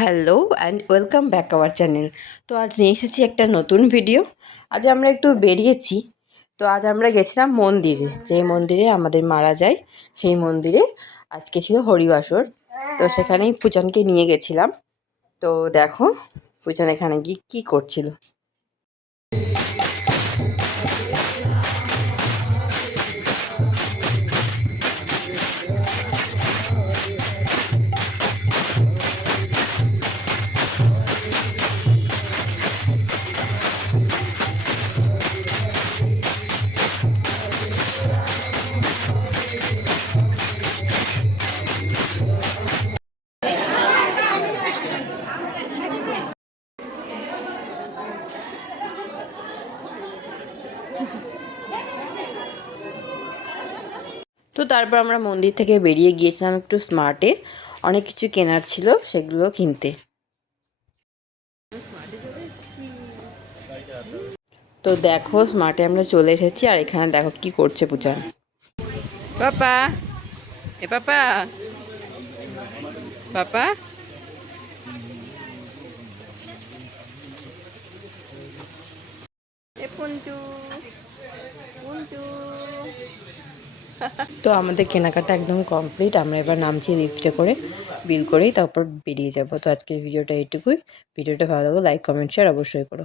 Hello and welcome back our channel. তো আজ নিয়ে এসেছি একটা নতুন ভিডিও। আজ আমরা একটু বেরিয়েছি। তো আজ আমরা গেছিলাম মন্দিরে। যে মন্দিরে আমাদের মারা যায়, সেই মন্দিরে আজকে ছিল হরিবাসর। তো সেখানেই পূজনকে নিয়ে গেছিলাম। তো দেখো পূজন এখানে গিয়ে কী করছিল। তো তারপর আমরা মন্দির থেকে বেরিয়ে গিয়েছিলাম একটু স্মার্টে। অনেক কিছু কেনার ছিল, সেগুলো কিনতে। তো দেখো, স্মার্টে আমরা চলে এসেছি, আর এখানে দেখো কি করছে পূজা। পাপা, এ পাপা। পাপা তো আমাদের কেনাকাটা একদম কমপ্লিট আমরা এবার নামছি লিফটে করে বিল করেই তারপর বেরিয়ে যাব। তো আজকের ভিডিওটা এটুকুই ভিডিওটা ভালো লাগলে লাইক কমেন্ট শেয়ার অবশ্যই করো।